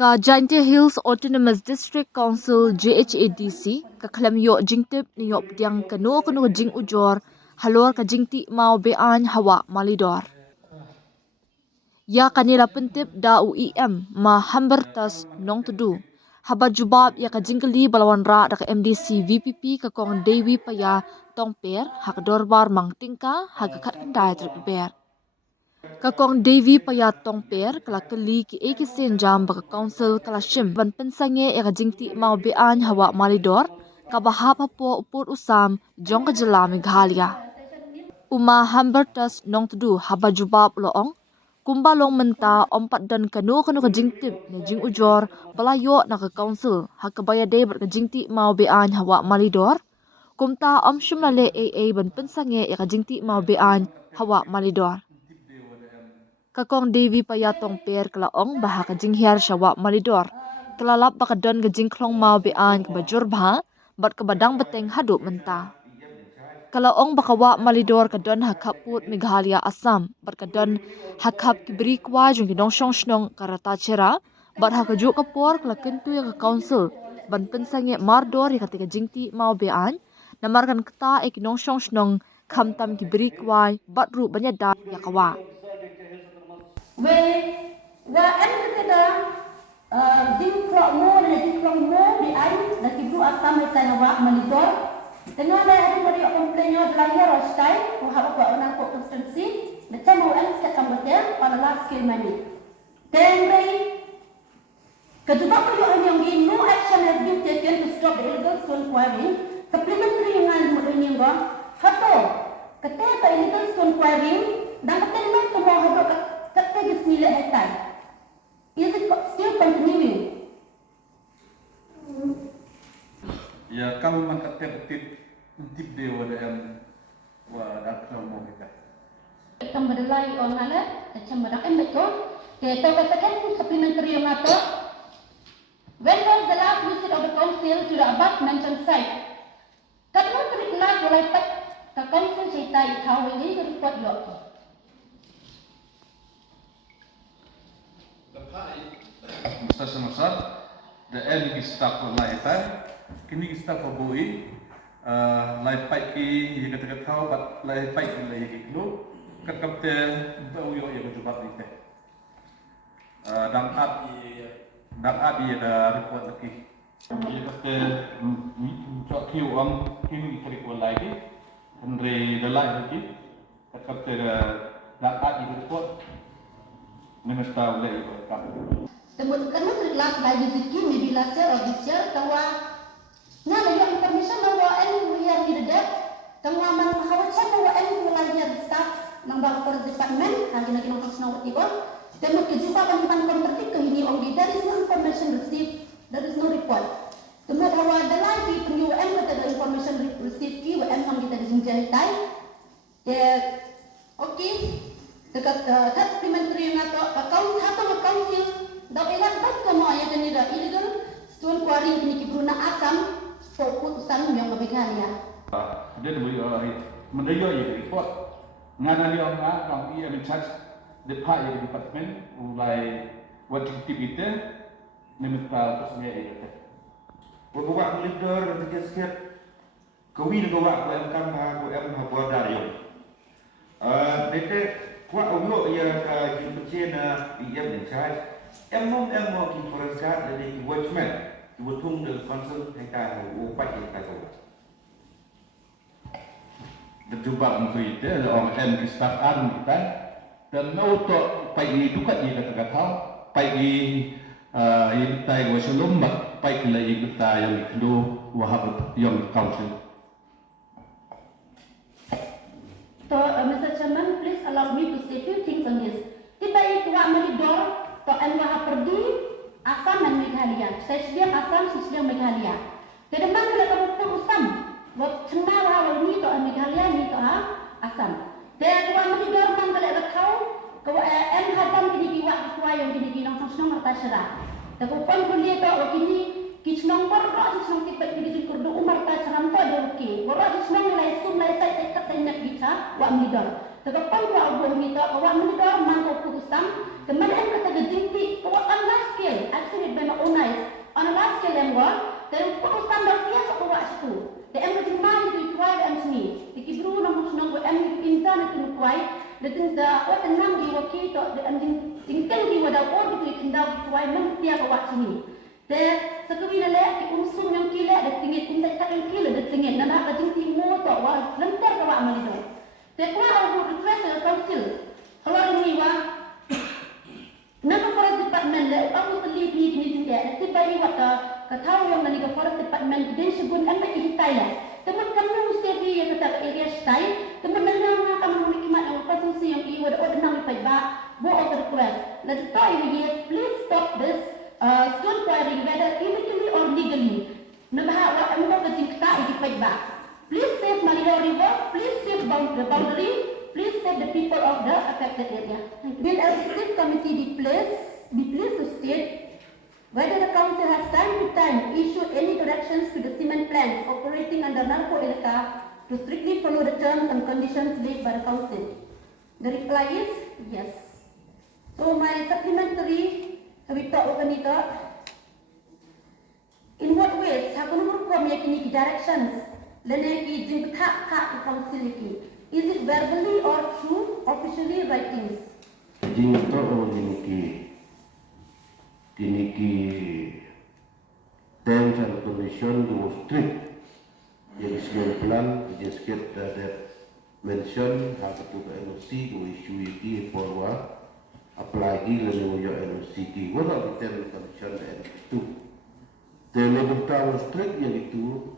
Ka Jaintia Hills Autonomous District Council JHADC ka khalam yo jingtip ni yo pdiang kanu jing ujor halor ka jingti mau bean hawa malidor. Ya kanila pentip da UEM ma hambertas nong tudu. Haba jubab ya ka jingkeli balawan ra da ka MDC VPP ka kong Dewi Paya Tongper hak dorbar mang tingka hak kat kendai terper. Kakong Devi Payat Tongper kala keli ki eki senjam baka council kala shim ban pensange eka jingti mau bean hawa malidor ka bahap hapo upur usam jong ka jela Meghalaya. Uma hambertas nong tudu haba jubab loong kumba long menta ompat dan kanu ka jingtip ni jing ujor balayo na ka council hak baya debat ka jingti mau bean hawa malidor kumta shum lale AA ban pensange eka jingti mau bean hawa malidor. Kakong Devi Payatong Per kalaong baha ka jinghiar syawa malidor. Kelalap baka don ka jingklong mau bean ka bajur baha, bat ka badang beteng haduk menta. Kalaong baka wa malidor ka don hakaput Meghalaya Assam, bat ka don hakap kiberi kwa jung kinong syong shnong karata cera, bat hakajuk kapor kala kentu ya ka council, ban pensange mardor ya katika jingti mau bean, namarkan kata kinong syong shnong kamtam kiberi kwa bat ru banyada ya kawa. Waan kita jingklok mo di ay nakibru asam tanawa monitor tengah ada dari komplainnya lahir hostai wahab ko unang ko constituency na tamo ang sa kamboter para last skill money then kedua ko yung no action has been taken to stop the illegal stone quarrying supplementary yung mo yung hato kete illegal stone quarrying dapat tenan ko mo habak kata bismillah hektar. Is it still continuing? Ya, kami mengkata tip dewa dan dat mau kita. Kamu berlai on alat, macam berakan betul. Kita katakan supplementary yang atau. When was the last visit of the council to the above mentioned site? Kamu berikhlas oleh ke council cerita ikau ini report lo. Masa the end staff laitan kini staff boi lai pai ki ye kata kau bat lai pai ki lai ki lu kat kapte bau yo ye berjubat ni teh dan ad ye da report lagi ye kata cok kiu kini kari ko lai ki andre da lai ki kat kapte dan ad ye report minister ulai ko kap Kemudian terkelas bagi zikir maybe last year or this year tawa na yung information na waan we have in the tawa man mahawatsan na waan wala here staff ng Bangkok Department ang ginagawang kasnaw ikon temo kejupa pan kontratik ke hini ongi there is no information received there is no report temo tawa dalai pi penyu waan kata the information received ki waan ang kita dijinjai okay dekat supplementary yang atau council dapat ilat kamu ayat ini dah illegal stone quarrying ini kibruna Assam fokus usang yang Meghalaya. Dia tu mendayo ye report ngana dia orang ia in charge department mulai what activity nemekal terusnya itu. Berbuat leader dan sikit kawin gawak ko kam ha ko em ha boda yo. Dete kwa ulo ya ka jipchen na ia in charge em mong ki forestgar dari watchman ki butung de council hektar u pat hektar ko berjumpa untuk itu orang M staff kita dan untuk pagi itu kan ia kata kau pagi yang kita yang wasilum pagi lagi kita yang itu wahab yang council. So, Mr. Chairman, please allow me to say few things on this. Tiba itu wak melidor to wahab pergi Assam dan Meghalaya. Saya sedang Assam, saya sedang Meghalaya. Kedepan bila kamu perusam, buat cenda wahab ni to Meghalaya ni to Assam. Dan wak melidor man kalau kau kau hadam kini kiwak kuai yang kini kinong senong mata cerah. Tapi pun boleh to kini kisnong berroh kisnong tipe kini kurdu umar ta ceram to dia okey. Berroh kisnong lai sum lai sai tekat senyak kita wak melidor. Tetapan wak ubuh ni to wak melidor man ko kurusam. Kemudian kata gejinti wak on last scale actually Deting da o tenang di waki to de anding tingkang di wada o di kindaw tuai man tiya ka wat sini. De sakawi na le ki unsum yang kile de tingit inta tak yang kile de tingit na ka jing timo to wa lentar ka wa mali do. De kwa au request the council. Kalau ini wa nama forest department le aku teli ni dia tiba ni wa ka tahu yang nani ka forest department den sebun an mai hitai la. Teman kamu mesti dia kata area style teman nang kamu nikmat yang pasisi yang iwa da nang pai ba bo of request. Let try here please stop this stone quarrying whether illegally or legally. Namaha wa amo ka tingka di pai ba. Please save Malino River, please save the boundary, please save the people of the affected area. Will a state committee be pleased to state whether the council has time to time issued any directions to the cement plants operating under Narco Elka to strictly follow the terms and conditions laid by the council? The reply is yes. So my supplementary report organito. In what ways hakunu merupakan yakini directions leneki jingkat ka council iki? Is it verbally or through officially writings? Jingto diniki terms and conditions was strict. Yang sekian plan, yang sekian that mention how to NOC to issue iki forward apply gi le yo NOC ki wala di terms and conditions and itu. The level tower strict yang itu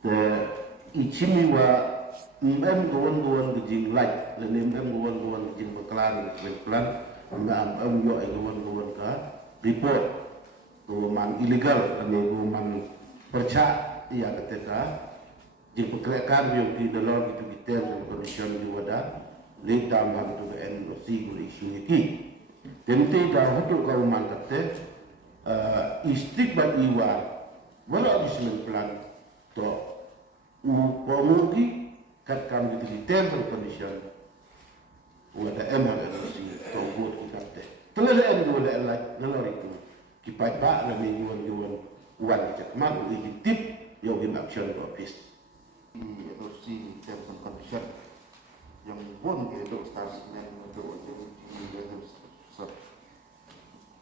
the ichimi wa mbem gawon gejing light le mbem gawon gejing beklan plan mbem yo gawon ka report man illegal kami man percak ia ketika jing pekerjaan yang di dalam itu kita condition di wadah lead down to the NOC issue iki dan tidak untuk kau man kata istiqbal iwa wala additional plan to upamugi kat kami di terms and condition wadah NOC to buat kita Telada yang dua adalah itu kipai pak dan yuan uang cek mak ini tip yang in action to office. NOC terms and condition yang pun itu statement untuk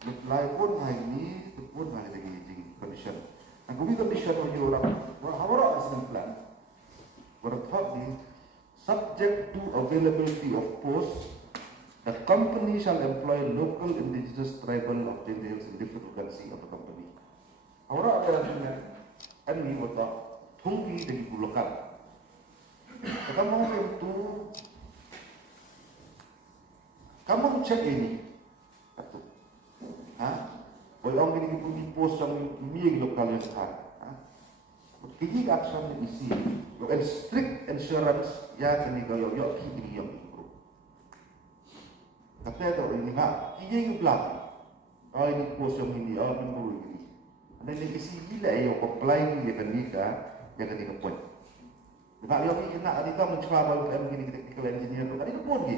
reply pun hari ini pun hari lagi condition. Aku minta condition orang orang berhawara asal plan. Berfak di subject to availability of posts. The company shall employ local indigenous tribal officials in different locality of the company. Orang ada ini betul tunggu dari lokal. Kita mau itu, kamu cek ini, orang ini punya pos yang milik lokal yang sekarang. Kini action yang isi, yang strict insurance ya kini kau yo kini yang kata tu ini mak, kini yang belak. Ini pos yang ini, ini bulu ini. Ada yang isi gila yang comply dia kan nikah, dia kan nikah pun. Sebab yang ini nak kita mencuba baru begini critical engineer tu, ini pun ni.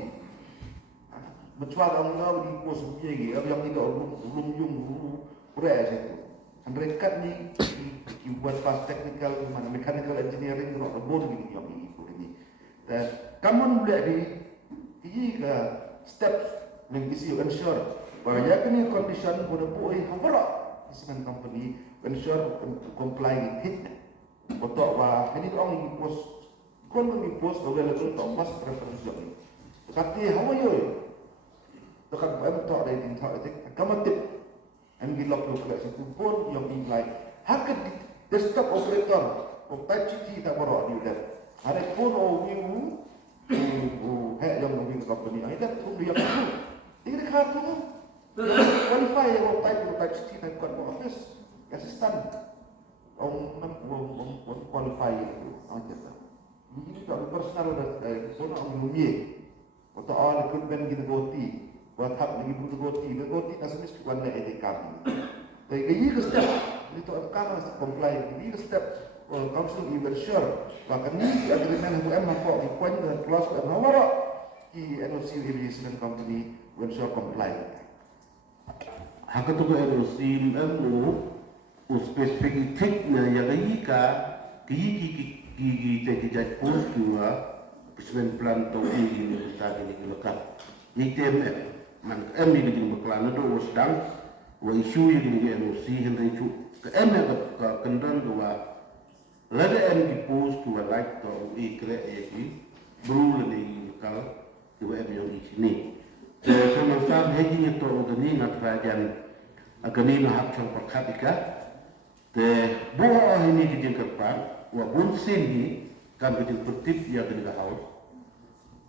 Mencuba orang lain di pos begini, yang ini belum jung beres itu. Mereka ni buat pas technical, mana mechanical engineering tu nak pun begini yang ini. Dan kamu boleh di ke steps yang isi ensure bahawa yakni condition boleh buat hampa cement company ensure comply with HIT. Betul bahawa ini orang ini post, kon ini post available untuk mas reference job ini. Tapi how are you? Dekat betul ada yang tahu itu. Kamu tip, ambil lock kat situ pun yang imply hak desktop operator, touch key tak berok di dalam. Ada pun orang yang mungkin company ini kan tu dia perlu. Dia dekat tu qualify yang touch key tak kuat office assistant. Orang qualify itu macam tu. Ini tak personal dah orang umumnya. Atau orang recruitment kita goti, buat hak lagi butuh goti asal mesti kuat nak edikam. Tapi ini step itu akan comply. Ini step council will ensure bahkan ni agreement HUM nampak di point dan clause dan nomor di NOC Aviation Company will ensure comply. Hak itu ke NOC spesifik na yang ika ki jaj post dua Semen plan to ini kita ini lekat. ITMF man em ini gini maklan itu sedang wa isu ini gini NOC hendak itu ke em ke kendan dua lada em di post dua like to ikre ini bru lagi lokal dua em yang di sini. Sama sama hegi itu organi natrajan agani nahap sang perkatika. Buah ini gini kepan wa bunsin ini kan gini pertip ya gini house.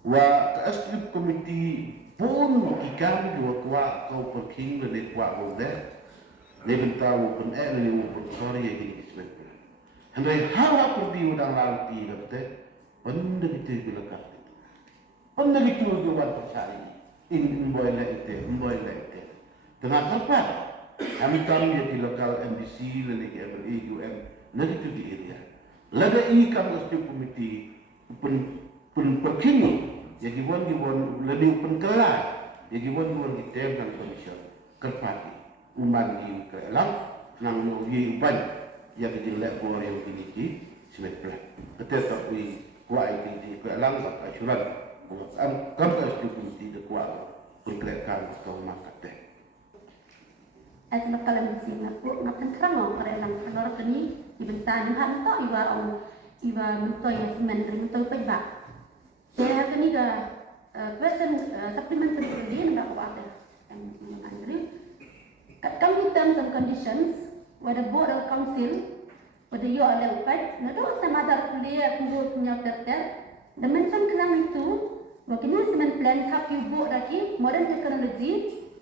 Wa asli komiti pun ikan dua kuat kau perking dan kuat boleh lebih tahu pun lebih sorry yang ini sebab hendak hal pergi udang lalti kata benda itu bila kata benda itu jual percaya in boleh itu tengah apa kami kami di lokal MBC lagi AUM nanti itu di area lada ikan asli komiti pun perking ya gimana lebih penkelar ya gimana kita dan komisioner kerpati umat di keelang nang nugi uban ya dijilek bor yang dimiliki sebagai plan tetapi we kuat di keelang tak asuran kan harus dikunci de kuat pergerakan atau makate as makalan si ngaku ngakan kerang kerelang kenor tani dibentan han to iwa mentoy semen mentoy pebak. Saya kini ke person supplementary provision nggak ada yang angry. Come in terms and conditions, whether board or council, whether you are leopard, nado sama ada kuliah kumpul punya terter. Dimension kelam itu, bagaimana semen plan hak you board lagi modern technology,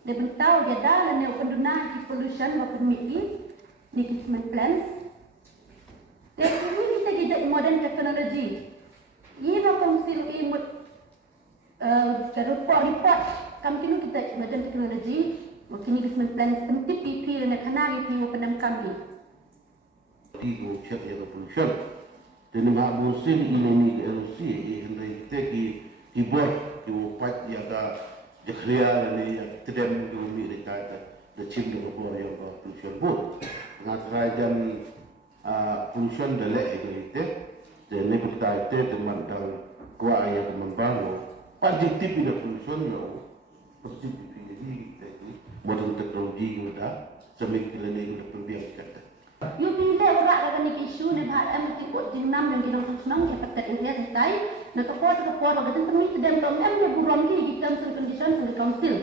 dia bentau dia dah dan penduna di pollution maupun miti di semen plans. Jadi kita tidak modern technology. Ia council imut report kami kini kita modern teknologi kini bisman plan penting PP dan kanari PP penam kami. Tiga cek yang pollution dan mak busin ini ke LC hendak kita keyboard diupat jaga jekria ini yang tidak menggunakan dekat the chim yang yang pollution pun ngatakan pollution dalek itu dan ini kita teman dan kuat yang membangun positif tidak pollution ya positif ini modern teknologi kita semakin ini kita perbiasakan. You pilih berak dengan isu ni bahan ikut dinam dan dinam senang yang pada India setai. Nak kapor waktu temui sedang tom yang buram di terms and conditions of the council.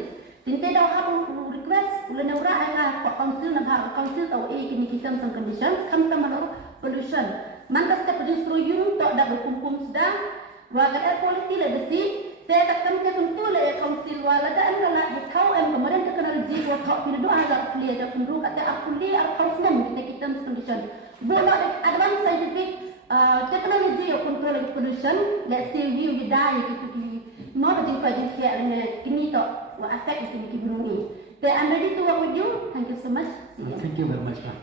Tinte dah hak request ulah nak berak pak council nak hak council tahu kini terms and conditions kami menurut pollution. Mantas tak justru you tak ada berkumpul sedang. Wakat air quality legacy. Saya takkan tentu le council wala da adalah kau kemudian teknologi buat kau tidak doa agak kuliah ada penduduk kata aku kuliah council kita condition. Boleh advanced scientific technology of control pollution. Let's say you die gitu. Mau berjumpa juga dengan ini tak affect itu gunung ini. I'm ready to work with you. Thank you so much. Thank you very much, ma'am.